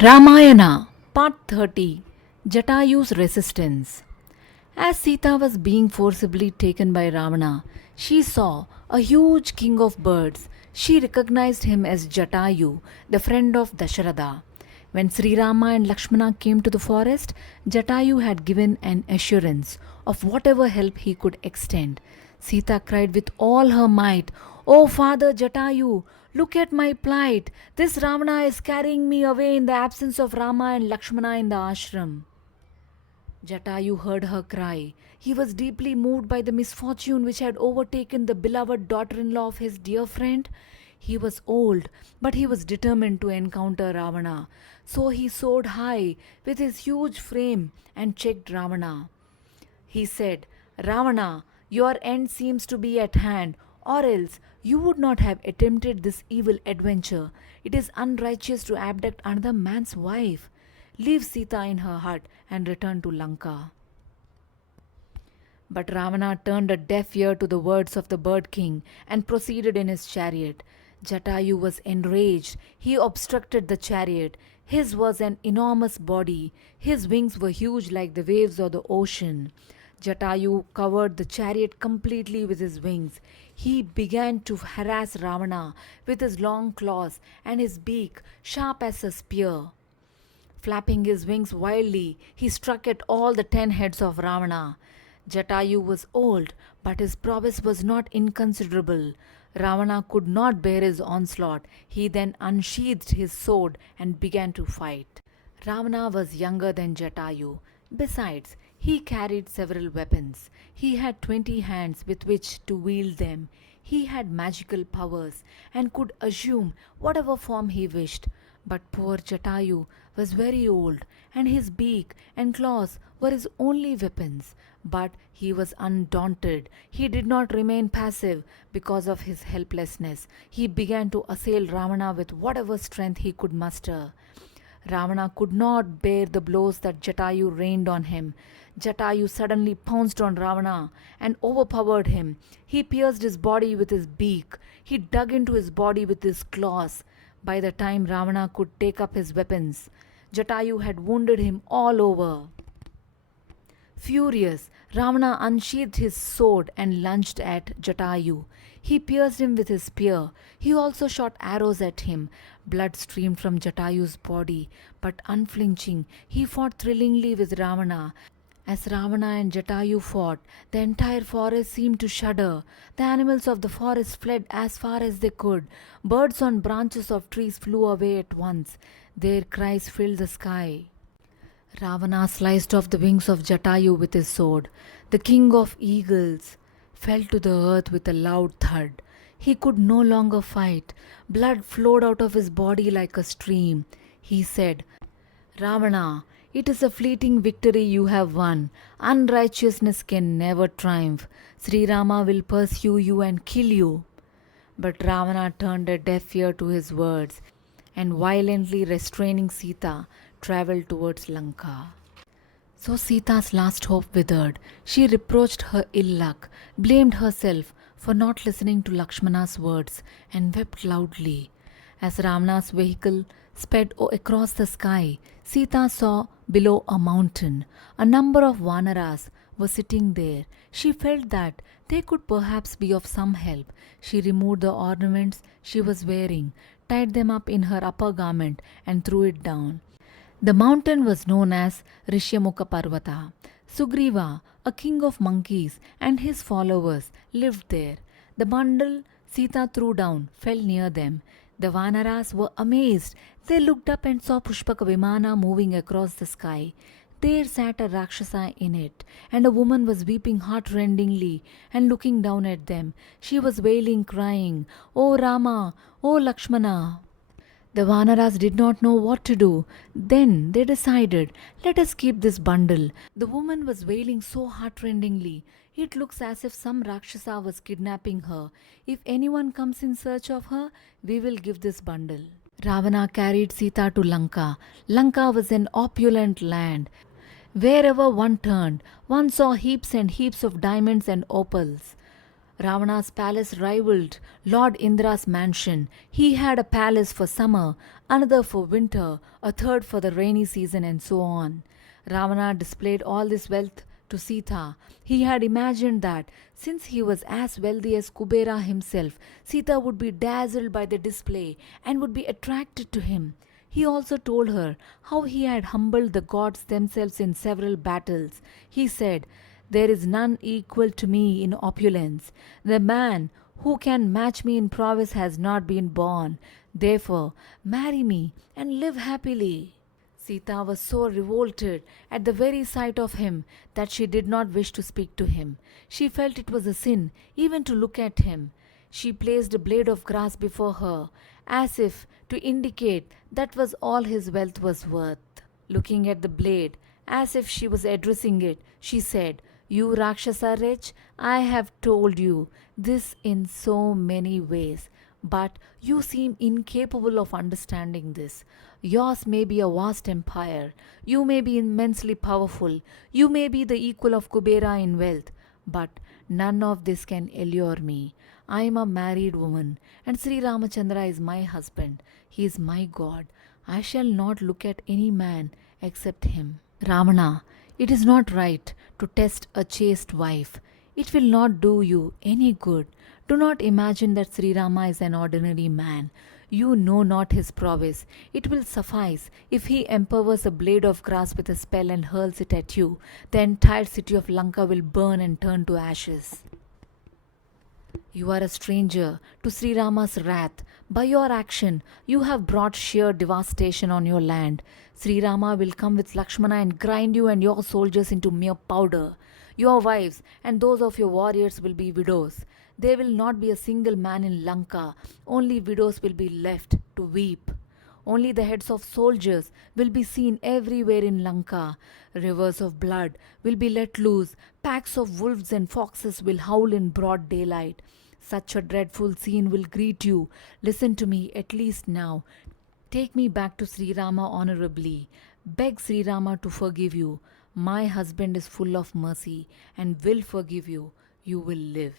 Ramayana, Part 30, Jatayu's Resistance. As Sita was being forcibly taken by Ravana, she saw a huge king of birds. She recognized him as Jatayu, the friend of Dasharatha. When Sri Rama and Lakshmana came to the forest, Jatayu had given an assurance of whatever help he could extend. Sita cried with all her might, "O Father Jatayu, look at my plight. This Ravana is carrying me away in the absence of Rama and Lakshmana in the ashram." Jatayu heard her cry. He was deeply moved by the misfortune which had overtaken the beloved daughter-in-law of his dear friend. He was old, but he was determined to encounter Ravana. So he soared high with his huge frame and checked Ravana. He said, "Ravana, your end seems to be at hand, or else you would not have attempted this evil adventure. It is unrighteous to abduct another man's wife. Leave Sita in her hut and return to Lanka." But Ravana turned a deaf ear to the words of the bird king and proceeded in his chariot. Jatayu was enraged. He obstructed the chariot. His was an enormous body. His wings were huge like the waves of the ocean. Jatayu covered the chariot completely with his wings. He began to harass Ravana with his long claws and his beak sharp as a spear. Flapping his wings wildly, he struck at all the 10 heads of Ravana. Jatayu was old, but his prowess was not inconsiderable. Ravana could not bear his onslaught. He then unsheathed his sword and began to fight. Ravana was younger than Jatayu. Besides, he carried several weapons. He had 20 hands with which to wield them. He had magical powers and could assume whatever form he wished. But poor Jatayu was very old, and his beak and claws were his only weapons. But he was undaunted. He did not remain passive because of his helplessness. He began to assail Ravana with whatever strength he could muster. Ravana could not bear the blows that Jatayu rained on him. Jatayu suddenly pounced on Ravana and overpowered him. He pierced his body with his beak. He dug into his body with his claws. By the time Ravana could take up his weapons, Jatayu had wounded him all over. Furious, Ravana unsheathed his sword and lunged at Jatayu. He pierced him with his spear. He also shot arrows at him. Blood streamed from Jatayu's body, but unflinching, he fought thrillingly with Ravana. As Ravana and Jatayu fought, the entire forest seemed to shudder. The animals of the forest fled as far as they could. Birds on branches of trees flew away at once. Their cries filled the sky. Ravana sliced off the wings of Jatayu with his sword. The king of eagles fell to the earth with a loud thud. He could no longer fight. Blood flowed out of his body like a stream. He said, "Ravana, it is a fleeting victory you have won. Unrighteousness can never triumph. Sri Rama will pursue you and kill you." But Ravana turned a deaf ear to his words and, violently restraining Sita, travelled towards Lanka. So Sita's last hope withered. She reproached her ill luck, blamed herself for not listening to Lakshmana's words, and wept loudly. As Ravana's vehicle sped across the sky, Sita saw below a mountain. A number of Vanaras were sitting there. She felt that they could perhaps be of some help. She removed the ornaments she was wearing, tied them up in her upper garment, and threw it down. The mountain was known as Rishyamukha Parvatha. Sugriva, a king of monkeys, and his followers lived there. The bundle Sita threw down fell near them. The Vanaras were amazed. They looked up and saw Pushpaka Vimana moving across the sky. There sat a Rakshasa in it, and a woman was weeping heart-rendingly and looking down at them. She was wailing, crying, "O Rama, O Lakshmana." The Vanaras did not know what to do. Then they decided, "Let us keep this bundle." The woman was wailing so heartrendingly. "It looks as if some Rakshasa was kidnapping her. If anyone comes in search of her, we will give this bundle." Ravana carried Sita to Lanka. Lanka was an opulent land. Wherever one turned, one saw heaps and heaps of diamonds and opals. Ravana's palace rivaled Lord Indra's mansion. He had a palace for summer, another for winter, a third for the rainy season, and so on. Ravana displayed all this wealth to Sita. He had imagined that, since he was as wealthy as Kubera himself, Sita would be dazzled by the display and would be attracted to him. He also told her how he had humbled the gods themselves in several battles. He said, "There is none equal to me in opulence. The man who can match me in prowess has not been born. Therefore, marry me and live happily." Sita was so revolted at the very sight of him that she did not wish to speak to him. She felt it was a sin even to look at him. She placed a blade of grass before her, as if to indicate that was all his wealth was worth. Looking at the blade, as if she was addressing it, she said, "You Rakshasa wretch, I have told you this in so many ways, but you seem incapable of understanding this. Yours may be a vast empire, you may be immensely powerful, you may be the equal of Kubera in wealth, but none of this can allure me. I am a married woman, and Sri Ramachandra is my husband. He is my God. I shall not look at any man except him." Ravana, it is not right to test a chaste wife. It will not do you any good. Do not imagine that Sri Rama is an ordinary man. You know not his prowess. It will suffice if he empowers a blade of grass with a spell and hurls it at you. The entire city of Lanka will burn and turn to ashes. You are a stranger to Sri Rama's wrath. By your action, you have brought sheer devastation on your land. Sri Rama will come with Lakshmana and grind you and your soldiers into mere powder. Your wives and those of your warriors will be widows. There will not be a single man in Lanka. Only widows will be left to weep. Only the heads of soldiers will be seen everywhere in Lanka. Rivers of blood will be let loose. Packs of wolves and foxes will howl in broad daylight. Such a dreadful scene will greet you. Listen to me at least now. Take me back to Sri Rama honorably. Beg Sri Rama to forgive you. My husband is full of mercy and will forgive you. You will live.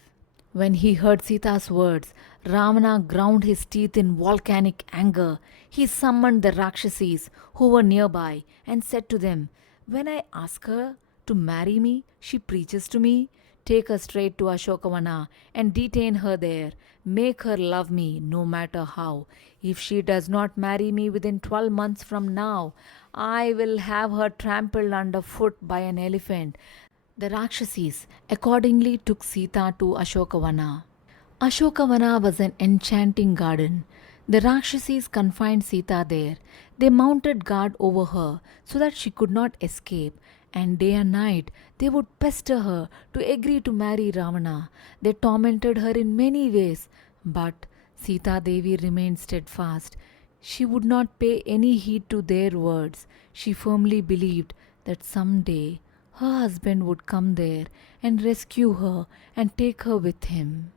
When he heard Sita's words, Ravana ground his teeth in volcanic anger. He summoned the rakshasis who were nearby and said to them, "When I ask her to marry me, she preaches to me. Take her straight to Ashoka Vana and detain her there. Make her love me no matter how. If she does not marry me within 12 months from now, I will have her trampled underfoot by an elephant." The Rakshasis accordingly took Sita to Ashokavana. Ashokavana was an enchanting garden. The Rakshasis confined Sita there. They mounted guard over her so that she could not escape, and day and night they would pester her to agree to marry Ravana. They tormented her in many ways, but Sita Devi remained steadfast. She would not pay any heed to their words. She firmly believed that someday her husband would come there and rescue her and take her with him.